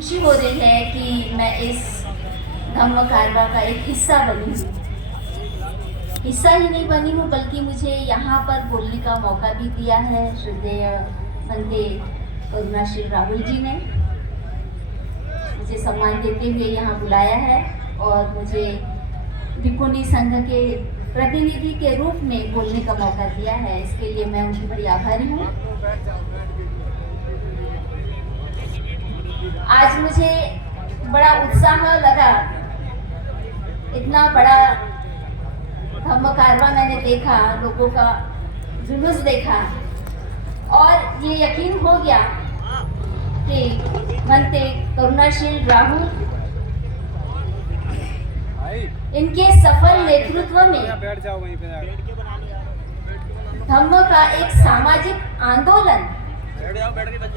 खुशी हो रही है कि मैं इस धम्म कारवा का एक हिस्सा बनी हूँ। हिस्सा ही नहीं बनी हूँ बल्कि मुझे यहाँ पर बोलने का मौका भी दिया है श्रद्धेय संते करुणाशील राहुल जी ने। मुझे सम्मान देते हुए यहाँ बुलाया है और मुझे भिक्खुनी संघ के प्रतिनिधि के रूप में बोलने का मौका दिया है। इसके लिए मैं उनकी बड़ी आभारी हूँ। आज मुझे बड़ा उत्साह लगा, इतना बड़ा धम्म कारवा मैंने देखा, लोगों का जुलूस देखा और ये यकीन हो गया कि मनते करुणाशील राहुल इनके सफल नेतृत्व में धम्म का एक सामाजिक आंदोलन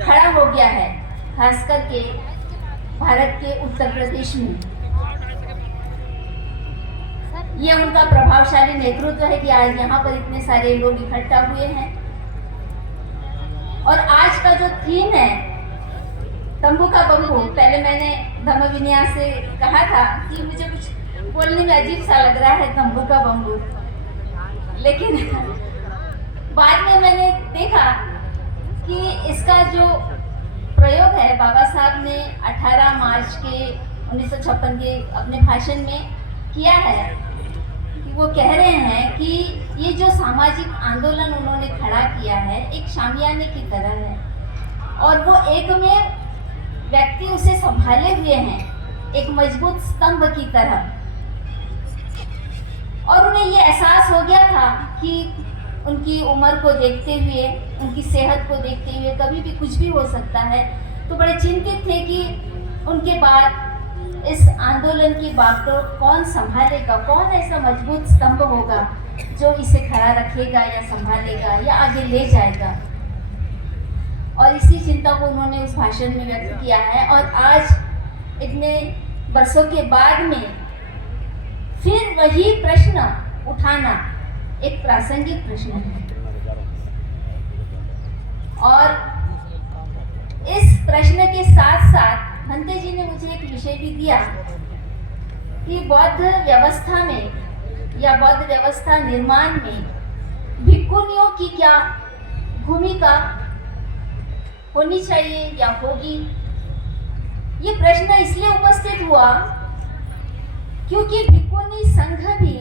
खड़ा हो गया है, खास करके भारत के उत्तर प्रदेश में। ये उनका प्रभावशाली नेतृत्व है कि आज यहाँ पर इतने सारे लोग इकट्ठा हुए हैं। और आज का जो थीम है तंबू का बम्बू, पहले मैंने धम्म विन्यास से कहा था कि मुझे कुछ बोलने में अजीब सा लग रहा है तंबू का बम्बू, लेकिन बाद में मैंने देखा कि इसका जो प्रयोग है बाबा साहब ने 18 मार्च के 1956 के अपने भाषण में किया है कि वो कह रहे हैं कि ये जो सामाजिक आंदोलन उन्होंने खड़ा किया है एक शामियाने की तरह है और वो एक में व्यक्ति उसे संभाले हुए हैं एक मजबूत स्तंभ की तरह। और उन्हें ये एहसास हो गया था कि उनकी उम्र को देखते हुए, उनकी सेहत को देखते हुए कभी भी कुछ भी हो सकता है, तो बड़े चिंतित थे कि उनके बाद इस आंदोलन की बागडोर कौन संभालेगा, कौन ऐसा मजबूत स्तंभ होगा जो इसे खड़ा रखेगा या संभालेगा या आगे ले जाएगा। और इसी चिंता को उन्होंने उस भाषण में व्यक्त किया है। और आज इतने वर्षों के बाद में फिर वही प्रश्न उठाना एक प्रासंगिक प्रश्न है। और इस प्रश्न के साथ साथ भंते जी ने मुझे एक विषय भी दिया कि बौद्ध व्यवस्था में या बौद्ध व्यवस्था निर्माण में भिक्खुनियों की क्या भूमिका होनी चाहिए या होगी। ये प्रश्न इसलिए उपस्थित हुआ क्योंकि भिक्खुनी संघ भी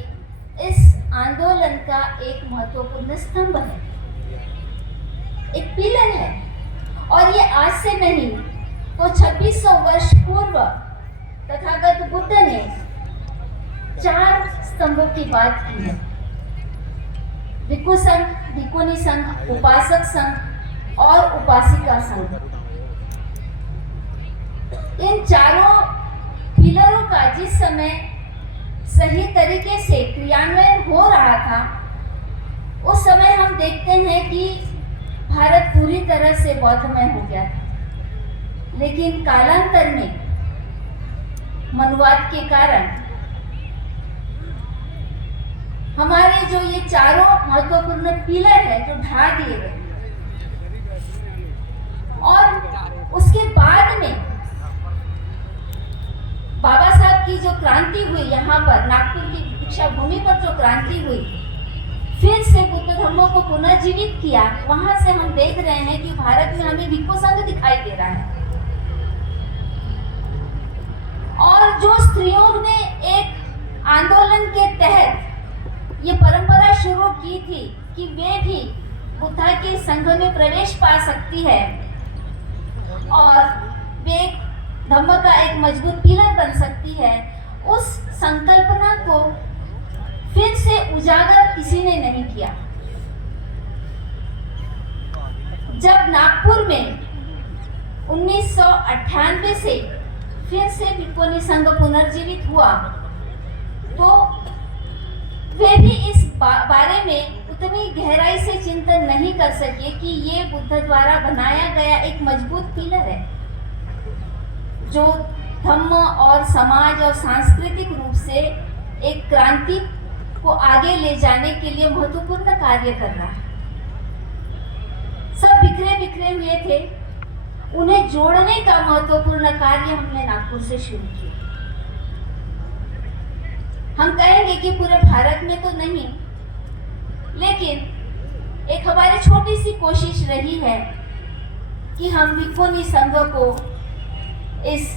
इस आंदोलन का एक महत्वपूर्ण स्तंभ है, एक पिलर है। और ये आज से नहीं तो 2600 वर्ष पूर्व तथागत बुद्ध ने 4 स्तंभों की बात की है। भिक्खु संघ, भिक्खुनी संघ, उपासक संघ और उपासिका संघ। इन चारों पिलरों का जिस समय सही तरीके से क्रियान्वयन हो रहा था उस समय हम देखते हैं कि भारत पूरी तरह से बौद्धमय हो गया था। लेकिन कालांतर में मनुवाद के कारण हमारे जो ये चारों महत्वपूर्ण पिलर है जो ढा दिए गए। और उसके बाद में बाबा साहब की जो क्रांति हुई, यहाँ पर नागपुर की दीक्षा भूमि पर जो क्रांति हुई, फिर से बुद्ध धर्मों को पुनर्जीवित किया। वहां से हम देख रहे हैं कि भारत में हमें भिक्खु संघ दिखाई दे रहा है। और जो स्त्रियों ने एक आंदोलन के तहत ये परंपरा शुरू की थी कि वे भी बुद्धा के संघ में प्रवेश पा सकती है और वे धम्म का एक मजबूत पिलर बन सकती है, उस संकल्पना को फिर से उजागर किसी ने नहीं किया। जब नागपुर में 1998 से फिर से भिक्खुनी संघ पुनर्जीवित हुआ तो वे भी इस बारे में उतनी गहराई से चिंतन नहीं कर सके कि ये बुद्ध द्वारा बनाया गया एक मजबूत पिलर है जो धम्म और समाज और सांस्कृतिक रूप से एक क्रांति को आगे ले जाने के लिए महत्वपूर्ण कार्य कर रहा है। सब बिखरे बिखरे हुए थे उन्हें जोड़ने का महत्वपूर्ण कार्य हमने नागपुर से शुरू किया। हम कहेंगे कि पूरे भारत में तो नहीं, लेकिन एक हमारी छोटी सी कोशिश रही है कि हम भिक्खुनी संघ को इस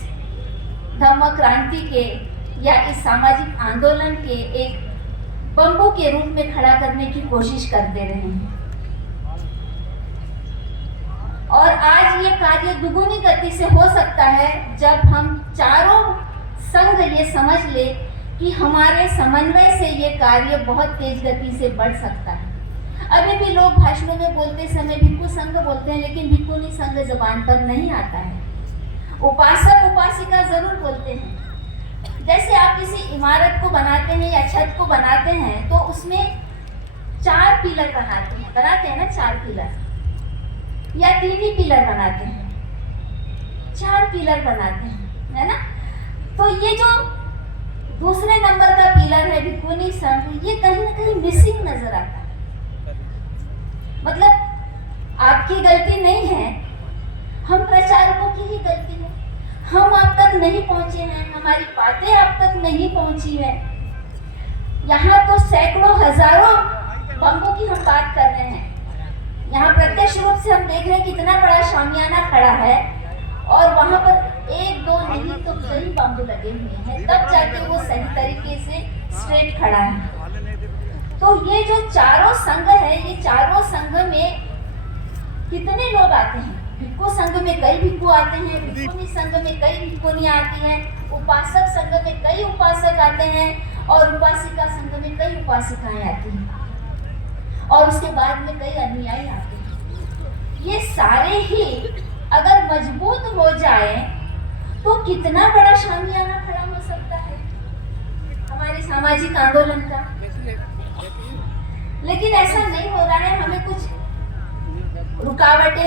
धम्म क्रांति के या इस सामाजिक आंदोलन के एक बंबू के रूप में खड़ा करने की कोशिश करते रहे हैं। और आज ये कार्य दुगुनी गति से हो सकता है जब हम चारों संघ ये समझ ले कि हमारे समन्वय से ये कार्य बहुत तेज गति से बढ़ सकता है। अभी भी लोग भाषणों में बोलते समय भिक्खु संघ बोलते हैं, लेकिन भिक्खुनी संघ जबान पर नहीं आता है। उपासक उपासिका जरूर बोलते हैं। जैसे आप किसी इमारत को बनाते हैं या छत को बनाते हैं तो उसमें 4 पिलर बनाते हैं ना, 4 पिलर या 3 ही पिलर बनाते हैं, 4 पिलर बनाते हैं, है ना। तो ये जो दूसरे नंबर का पिलर है भिक्खुनी संघ, ये कहीं ना कहीं मिसिंग नजर आता है। मतलब आपकी गलती नहीं है, हम प्रचारकों की ही गलती है। हम आप तक नहीं पहुंचे हैं, हमारी बातें आप तक नहीं पहुंची है। यहाँ तो सैकड़ों हजारों बम्बों की हम बात कर रहे हैं। यहाँ प्रत्यक्ष रूप से हम देख रहे हैं कितना बड़ा शामियाना खड़ा है और वहाँ पर 1 2 नहीं तो कई बम्बू लगे हुए हैं, तब जाके वो सही तरीके से स्ट्रेट खड़ा है। तो ये जो चारों संघ है, ये चारों संघ में कितने लोग आते हैं? भिक्खु संघ में कई भिक्खु आते हैं, भिक्खुनी संघ में कई भिक्खुनी आती हैं, उपासक संघ में कई उपासक आते हैं और उपासिका संघ में कई उपासिकाएं आती हैं और उसके बाद में कई अनुयायी आते हैं। ये सारे ही अगर मजबूत हो जाए तो कितना बड़ा शामियाना खड़ा हो सकता है हमारे सामाजिक आंदोलन का। लेकिन ऐसा नहीं हो रहा है, हमें कुछ रुकावटें